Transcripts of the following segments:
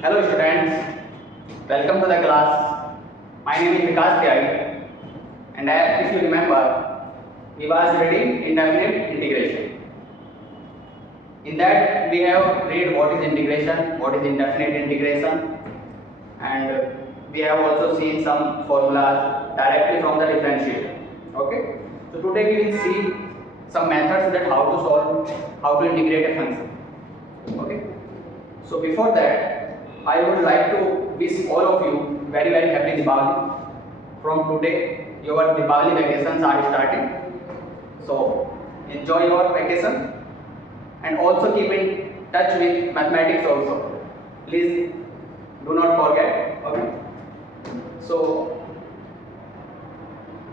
Hello students, welcome to the class. My name is Vikas Tyagi and if you remember, we was reading indefinite integration. In that we have read what is integration, what is indefinite integration, and we have also seen some formulas directly from the differentiation. Okay, so today we will see some methods that how to solve, how to integrate a function. Okay, so before that I would like to wish all of you very happy Diwali. From today your Diwali vacations are starting, so enjoy your vacation and also keep in touch with mathematics also. Please do not forget. Okay, so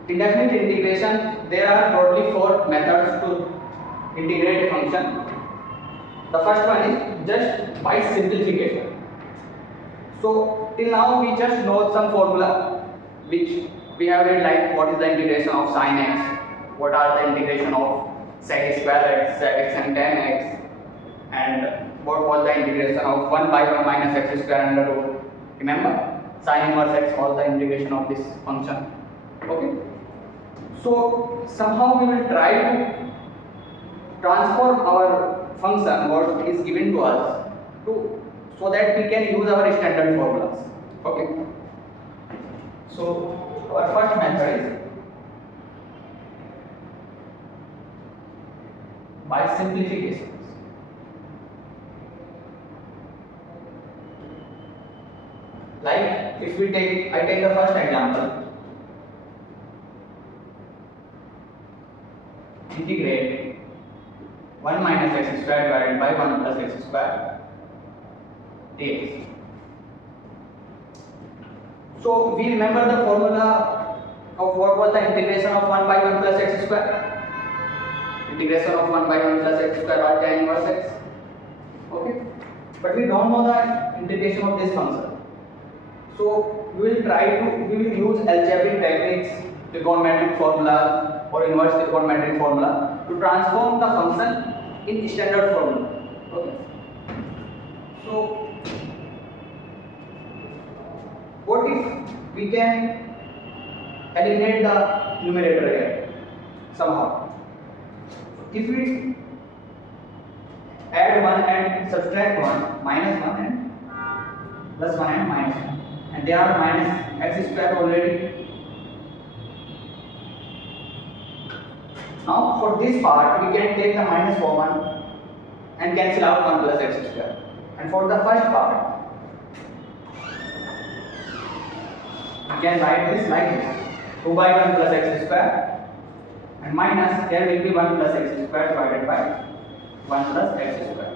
indefinite integration, there are broadly four methods to integrate a function. The first one is just by simplification. So till now we just know some formula which we have read, like what is the integration of sin x, what are the integration of sec square x, sec x and tan x, and what was the integration of 1 by 1 minus x square under root. Remember, sin inverse x was the integration of this function. Okay. So somehow we will try to transform our function what is given to us to so that we can use our standard formulas. Okay. So our first method is by simplifications. Like if we take, I take the first example. Integrate 1 minus x square divided by 1 plus x square dx. So we remember the formula of what was the integration of 1 by 1 plus x square. Integration of 1 by 1 plus x square or tan inverse x. Okay, but we don't know the integration of this function. So we will use algebraic techniques, trigonometric formula or inverse trigonometric formula to transform the function in standard formula. Okay. So what if we can eliminate the numerator here somehow? If we add 1 and subtract 1, minus 1 and plus 1 and minus 1, and there are minus x square already. Now for this part we can take the minus common and cancel out 1 plus x square. And for the first part we can write this like this: 2 by 1 plus x square and minus there will be 1 plus x square divided by 1 plus x square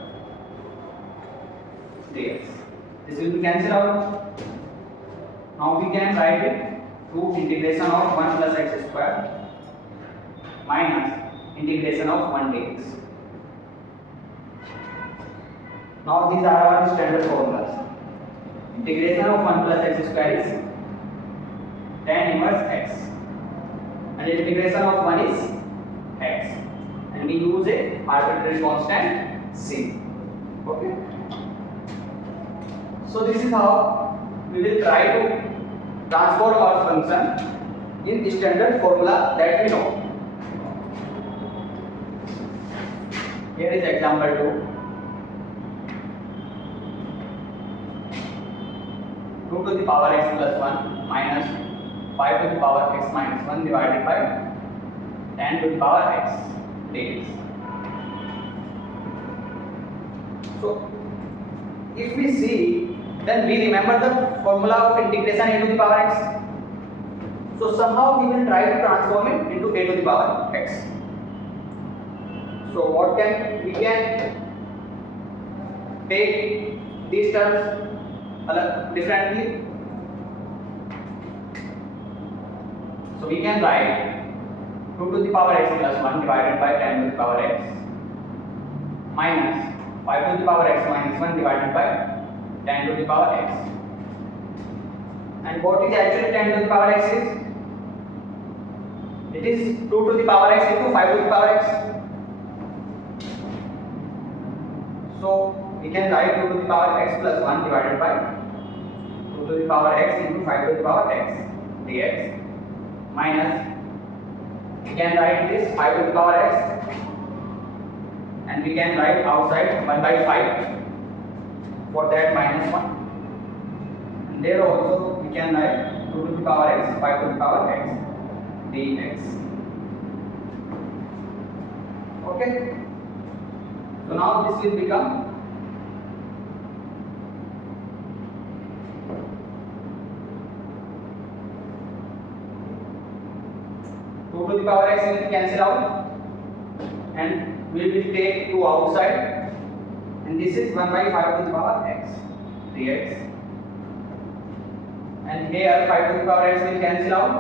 dx. This will be cancelled out. Now we can write it to integration of 1 plus x square minus integration of 1 dx. Now these are our standard formulas. Integration of 1 plus x square is tan inverse x and integration of 1 is x, and we use a arbitrary constant c. Okay. So this is how we will try to transform our function in standard formula that we know. Here is example 2. 2 to the power x plus 1 minus 5 to the power x minus 1 divided by 10 to the power x dx. So if we see, then we remember the formula of integration a to the power x. So somehow we will try to transform it into a to the power x. So what we can take these terms differently. So we can write 2 to the power x plus 1 divided by 10 to the power x minus 5 to the power x minus 1 divided by 10 to the power x. And what is actually 10 to the power x is? It is 2 to the power x into 5 to the power x. So we can write 2 to the power x plus 1 divided by 2 to the power x into 5 to the power x dx minus, we can write this 5 to the power x and we can write outside 1 by 5, for that minus 1, and there also we can write 2 to the power x, 5 to the power x dx. Okay, so now this will become 2 to the power x will cancel out and we will take 2 outside, and this is 1 by 5 to the power x dx, and here 5 to the power x will cancel out,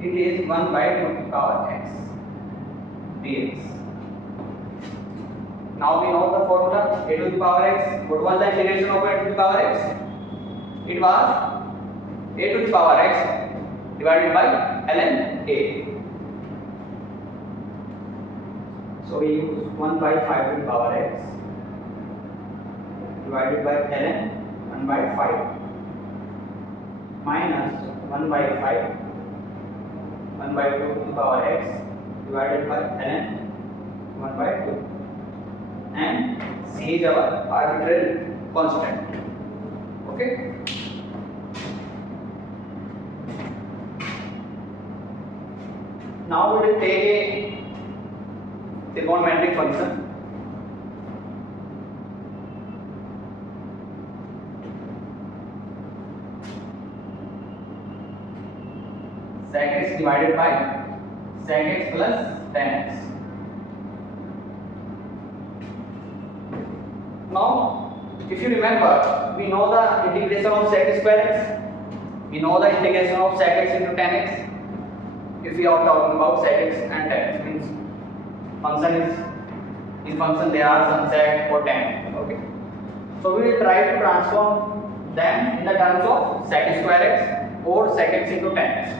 it is 1 by 2 to the power x dx. Now we know the formula a to the power x. What was the integration of a to the power x? It was a to the power x divided by ln a. So we use 1 by 5 to the power x divided by ln 1 by 5 minus 1 by 5 1 by 2 to the power x divided by ln 1 by 2, and c is our arbitrary constant. Okay. Now we will take a trigonometric function. Sec x divided by sec x plus tan x. Now, if you remember, we know the integration of sec square x. We know the integration of sec x into tan x. If we are talking about sec x and tan x, means function is in function there are some sec or tan. Okay. So we will try to transform them in the terms of sec square x or sec x into tan x.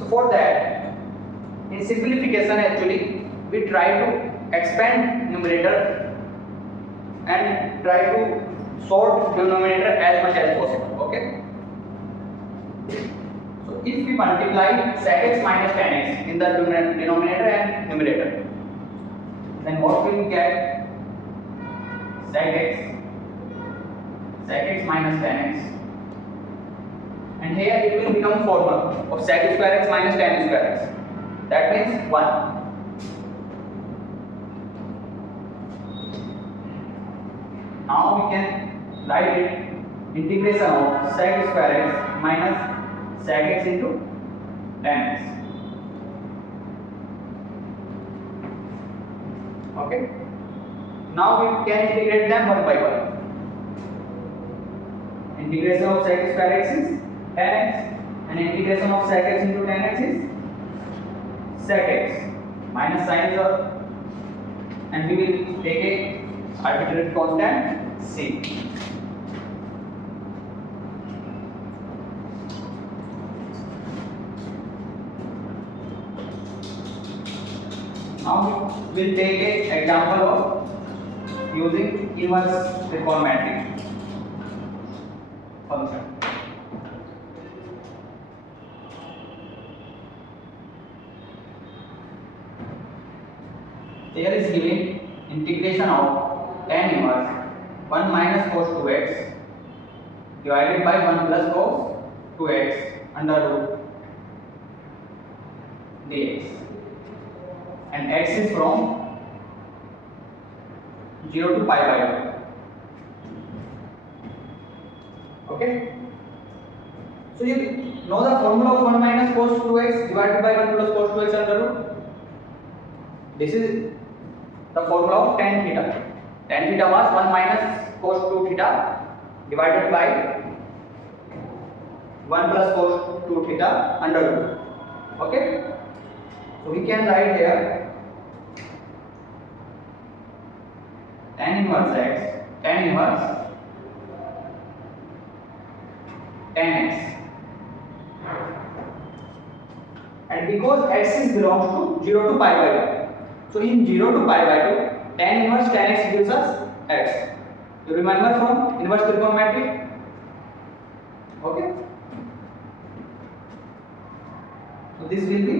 So for that, in simplification actually, we try to expand numerator and try to sort denominator as much as possible. Okay. So if we multiply sec x minus tan x in the denominator and numerator, then what we will get? Sec x minus tan x, and here it will become formula of sec square x minus tan square x. That means 1. Now we can write it integration of sec square x minus sec x into tan x. Okay. Now we can integrate them one by one. Integration of sec square x is tan x, and integration of sec x into tan x is sec x minus sin is up, and we will take a arbitrary constant c. Now we will take an example of using inverse trigonometric function. There is given integration of tan inverse 1 minus cos 2x divided by 1 plus cos 2x under root dx, and x is from 0 to pi by 2. Okay. So you know the formula of 1 minus cos 2x divided by 1 plus cos 2x under root. This is the formula of tan theta. Tan theta was 1 minus cos 2 theta divided by 1 plus cos 2 theta under root. Okay. So we can write here tan inverse x, tan inverse tan x, and because x is belongs to 0 to pi by 2, So in 0 to pi by 2, tan inverse tan x gives us x. You remember from inverse trigonometry? Okay. So this will be,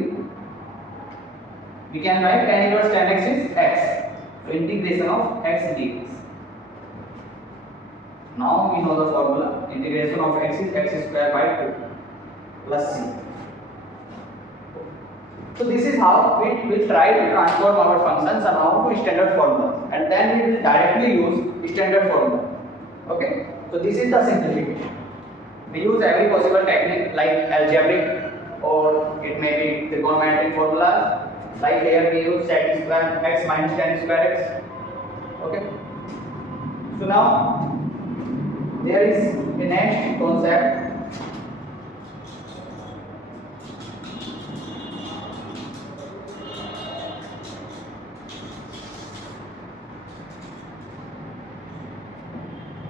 we can write tan inverse tan x is x. So integration of x dx. Now we know the formula. Integration of x is x square by 2 plus c. So this is how we will try to transform our functions somehow to standard formula, and then we will directly use standard formula. Okay. So this is the simplification. We use every possible technique like algebraic, or it may be trigonometric formulas. Like here we use sec square x minus tan square x. Okay. So now there is the next concept.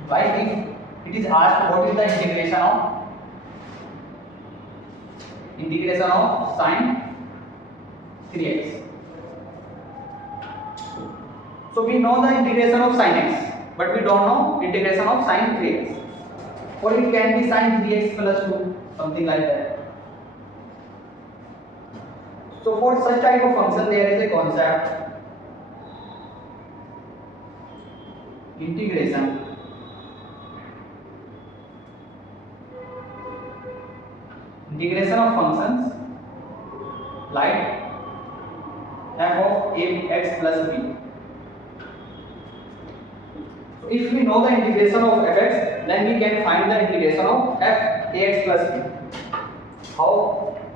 Like if it is asked what is the integration of sine 3x. So we know the integration of sine x, but we don't know integration of sine 3x. Or it can be sine 3x plus 2, something like that. So for such type of function there is a concept integration of functions like f of ax plus b. So if we know the integration of fx, then we can find the integration of f ax plus b. How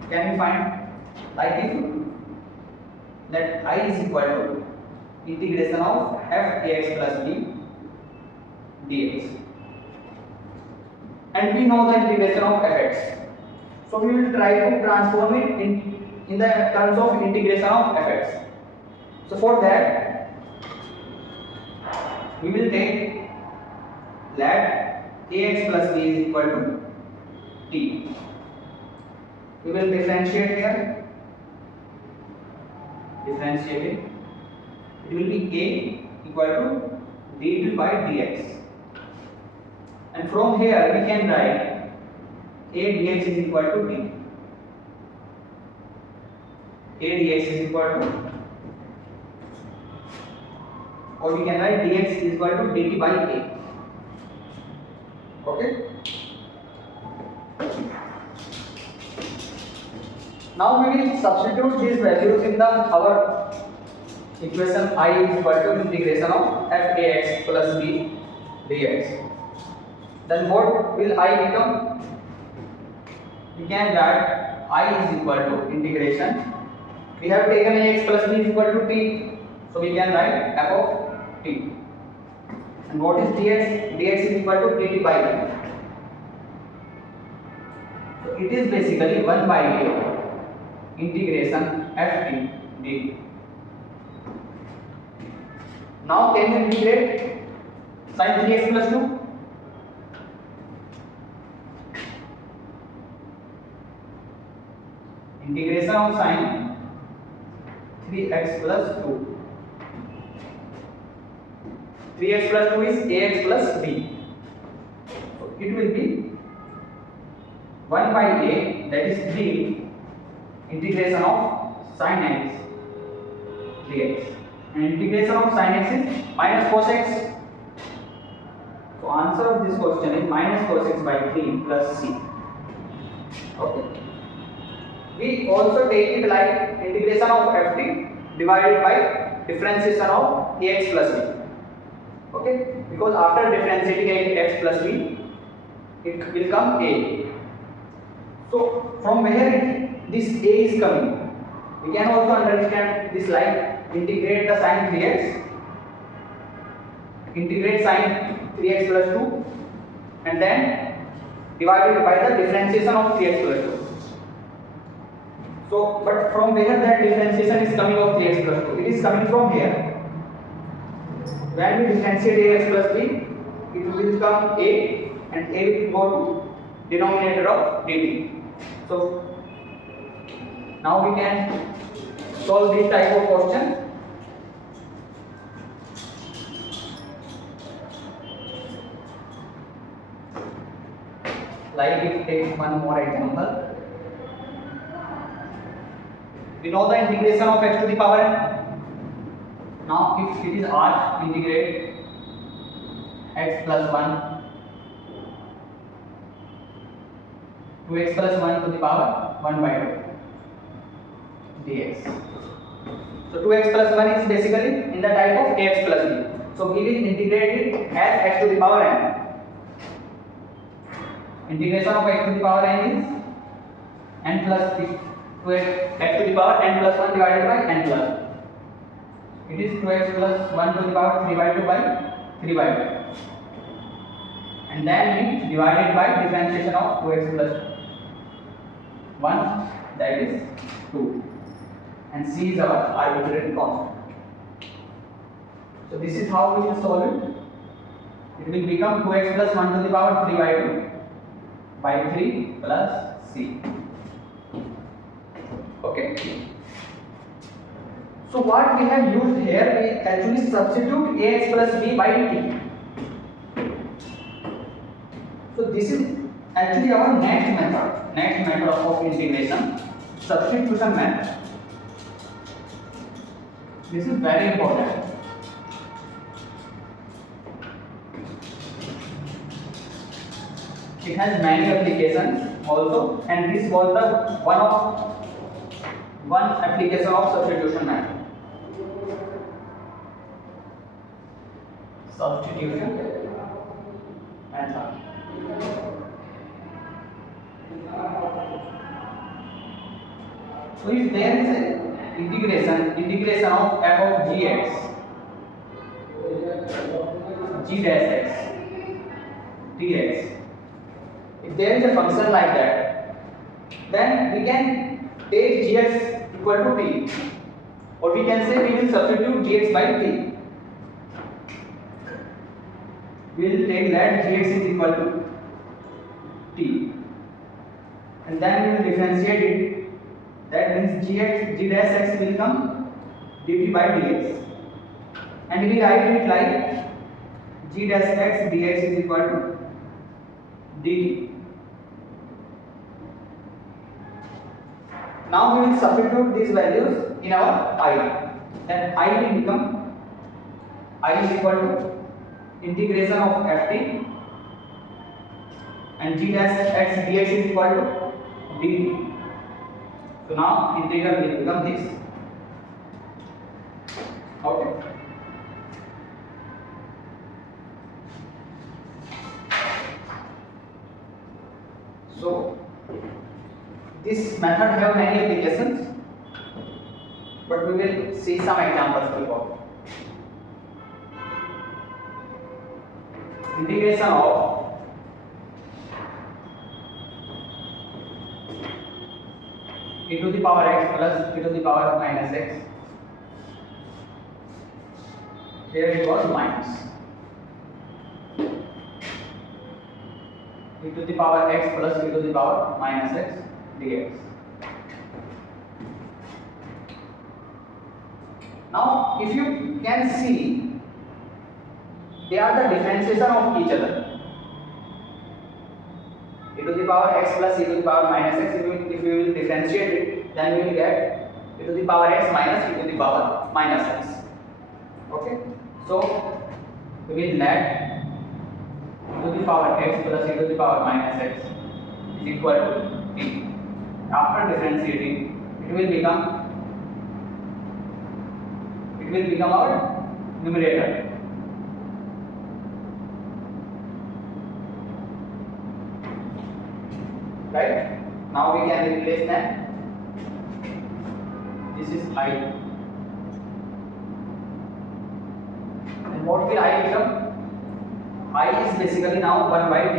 can we find? Like if that I is equal to integration of f ax plus b dx, and we know the integration of fx. So we will try to transform it in the terms of integration of fx. So for that we will take let ax plus b is equal to t. We will differentiate here. Differentiate it. It will be a equal to dt by dx. And from here we can write a dx is equal to d. A dx is equal to, or we can write dx is equal to dt by a. Okay. Now we will substitute these values in our equation I is equal to integration of f ax plus b dx. Then what will I become? We can write I is equal to integration. We have taken ax plus b is equal to t, so we can write f of t. And what is dx? Dx is equal to dt by a. So it is basically 1 by a integration ft dt. Now can you integrate sin 3x plus 2? Integration of sin 3x plus 2. 3x plus 2 is ax plus b. So it will be 1 by a, that is b, integration of sin x dx. And integration of sin x is minus cos x. So answer of this question is minus cos x by 3 plus c. Okay. We also take it like integration of ft divided by differentiation of ax plus b. Okay, because after differentiating x plus b, it will come a. So from where this a is coming, we can also understand this like integrate the sin 3x, integrate sin 3x plus 2, and then divided by the differentiation of 3x plus 2. So, but from where that differentiation is coming of 3x plus 2? It is coming from here. When we differentiate ax plus b, it will become a, and a will go to denominator of dt. So now we can solve this type of question. Like if take one more example, we know the integration of x to the power n. Now if it is r, integrate x plus 1 to x plus 1 to the power 1 by 2 dx. So 2x plus 1 is basically in the type of ax plus b. So we will integrate it as x to the power n. Integration of x to the power n is n plus 3 to x to the power n plus 1 divided by n plus. It is 2x plus 1 to the power 3 by 2 by 3 by 2. And then we divide it by differentiation of 2x plus 1, that is 2. And c is our arbitrary constant. So this is how we will solve it. It will become 2x plus 1 to the power 3 by 2 by 3 plus c. Okay. So what we have used here, we actually substitute ax plus b by t. So this is actually our next method of integration, substitution method. This is very important. It has many applications also, and this was the one application of substitution method. Substitution method. So if there is a integration of f of gx, g dash x dx, if there is a function like that, then we can take gx equal to t, or we can say we will substitute gx by t. We will take that gx is equal to t, and then we will differentiate it. That means g dash x will become dt by dx, and we write it like g dash x dx is equal to dt. Now we will substitute these values in our I. Then I will become I is equal to integration of ft, and g dash x dx is equal to dt. So now integral will become this. Okay. So this method have many applications, but we will see some examples before. Integration of e to the power x plus e to the power minus x. Here it was minus. E to the power x plus e to the power minus x dx. Now, if you can see, they are the differentiation of each other. E to the power x plus e to the power minus x, if we will differentiate it, then we will get e to the power x minus e to the power minus x. Okay, so we will let e to the power x plus e to the power minus x is equal to t. After differentiating, it will become our numerator. Right? Now we can replace that. This is I. And what will I become? I is basically now 1 by t.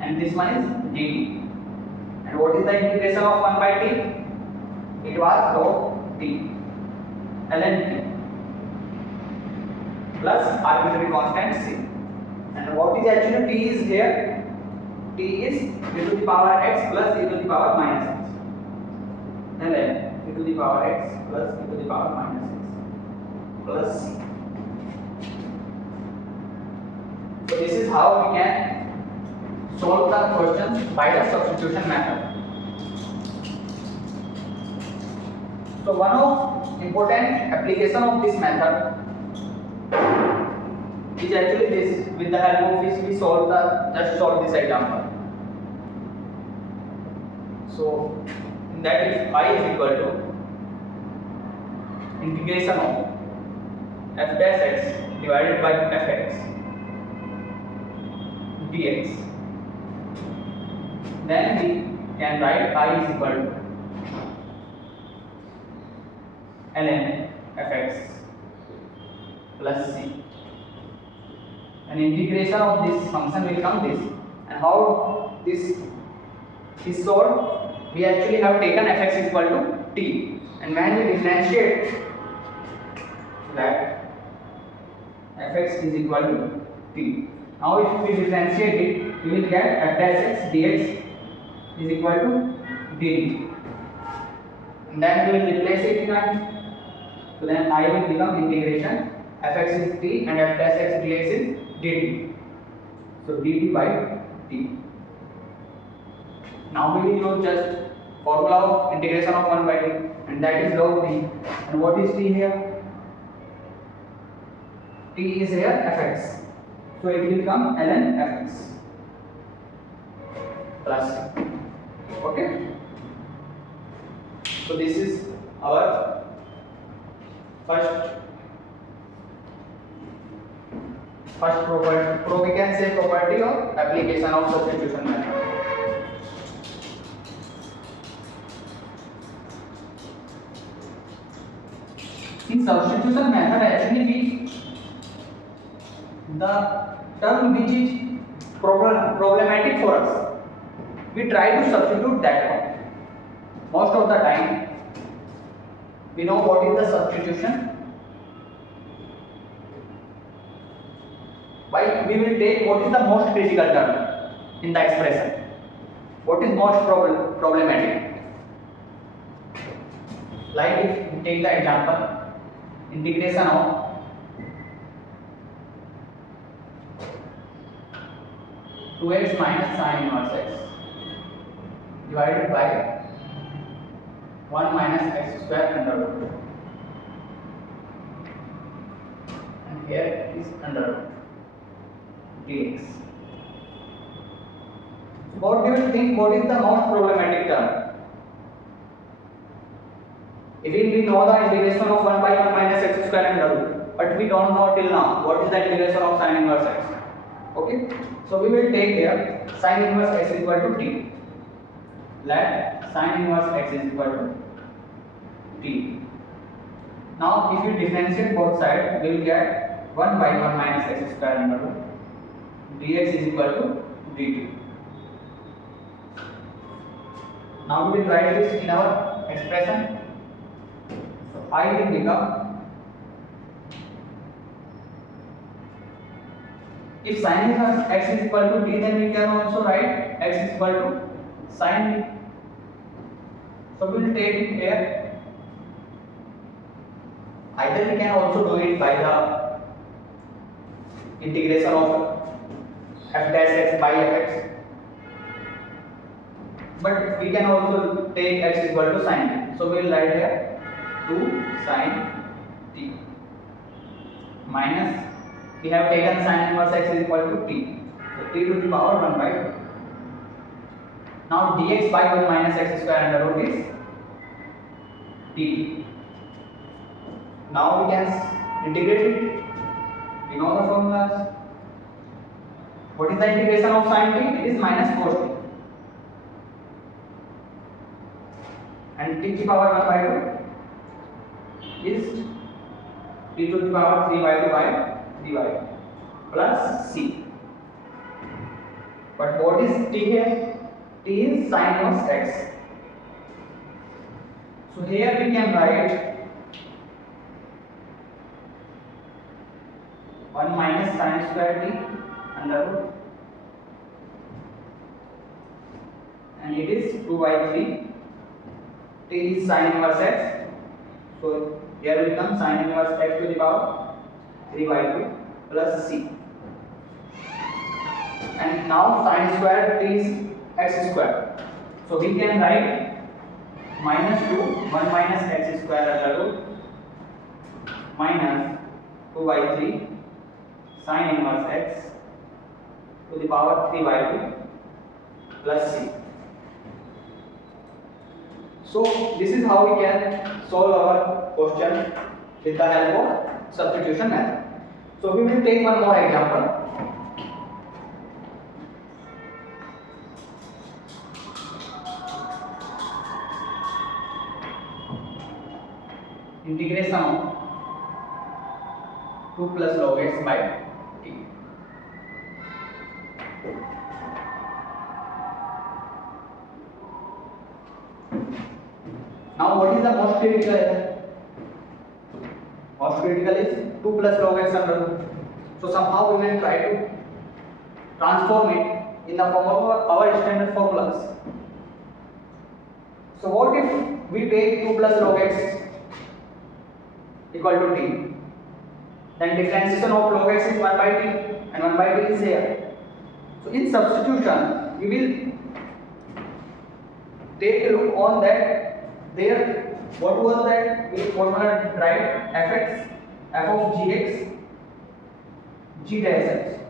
And this one is dt. And what is the integration of 1 by t? It was dot t. ln t. Plus arbitrary constant c. And what is actually t is here? T is e to the power x plus e to the power minus x. And then e to the power x plus e to the power minus x plus c. So this is how we can solve the questions by the substitution method. So one of important application of this method is actually this. With the help of which we just solve this example. So in that, if I is equal to integration of f dash x divided by fx dx, then we can write I is equal to ln fx plus c, and integration of this function will come this. And how this is solved? We actually have taken fx is equal to t, and when we differentiate that fx is equal to t. Now if we differentiate it, we will get f dash x dx is equal to dt, and then we will replace it in I. So then I will become integration fx is t and f dash x dx is dt. So dt by t. Now we will use just formula of integration of 1 by t, and that is log t. And what is t here? T is here fx, so it will become ln fx plus c. Okay. So this is our first property. We can say property of application of substitution method. In substitution method, actually the term which is problematic for us, we try to substitute that one. Most of the time, we know what is the substitution. Why we will take what is the most critical term in the expression. What is most problematic? Like if we take the example, integration of two x minus sin inverse x divided by 1 minus x square under root, and here is under root dx. What do you think? What is the most problematic term? Even we know the integration of 1 by 1 minus x square under root, but we don't know till now what is the integration of sin inverse x. Okay, so we will take here sin inverse x is equal to t. Let sin inverse x is equal to t. Now if you differentiate both sides, we will get 1 by 1 minus x square under root dx is equal to dt. Now we will write this in our expression. So I will become, if sin inverse x is equal to t, then we can also write x is equal to sin t. So we will take it here. Either we can also do it by the integration of f dash x by fx, but we can also take x is equal to sin t. So we will write here 2 sin t minus, we have taken sin inverse x is equal to t, so t to the power 1 by 2. Now dx by 1 minus x square under root is dt. Now we can integrate it. We know the formulas. What is the integration of sin t? It is minus cos t, and t to the power 1 by 2 is t to the power 3 by 2 by dy plus c. But what is t here? T is sin inverse x. So here we can write 1 minus sin square t under root, and it is 2 by 3. T is sin inverse x, so here will come sin inverse x to the power 3 by 2 plus c. and now sin square t is x square. So we can write minus 2 1 minus x square under root minus 2 by 3 sin inverse x to the power 3 by 2 plus c. So this is how we can solve our question with the help of substitution method. So we will take one more example. Integration of 2 plus log x by t. Now what is the most critical here? Most critical is 2 plus log x under root. So somehow we will try to transform it in the form of our standard formulas. So what if we take 2 plus log x equal to t? Then differentiation of log x is 1 by t and 1 by t is here. So in substitution we will take a look on that. There what was that we formula write fx f of gx g dash x.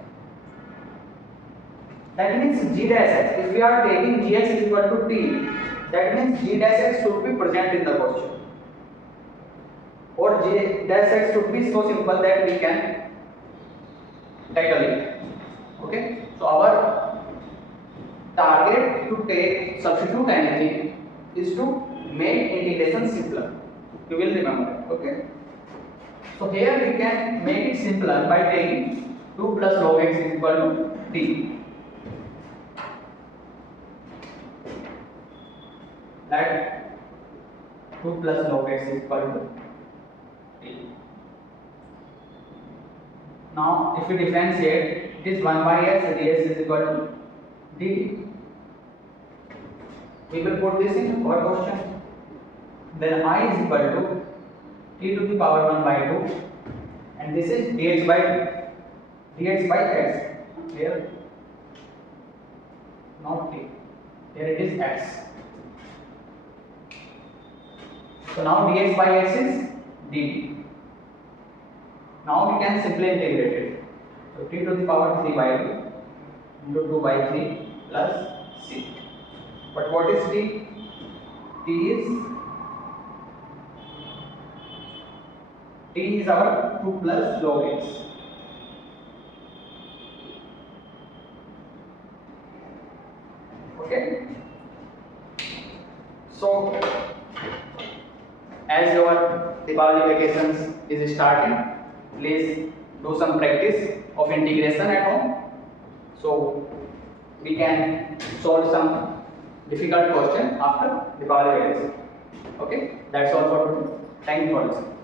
That means g dash x, if we are taking gx is equal to t, that means g dash x should be present in the question, or g dash x should be so simple that we can tackle it. Okay, so our target to take substitute anything is to make integration simpler. You will remember. Okay, so here we can make it simpler by taking 2 plus log x is equal to t. That 2 plus log x is equal to t. Now if we differentiate, it is 1 by x ds is equal to dt. We will put this in our question. Then I is equal to t to the power 1 by 2, and this is dx by x. Here not t, here it is x. So now dx by x is dt. Now we can simply integrate it. So t to the power 3 by 2 into 2 by 3 plus c. But what is t? T is our 2 plus log x. Okay. So as your Diwali vacations is starting, please do some practice of integration at home, so we can solve some difficult question after Diwali vacation. Okay, that's all for today. Thank you for listening.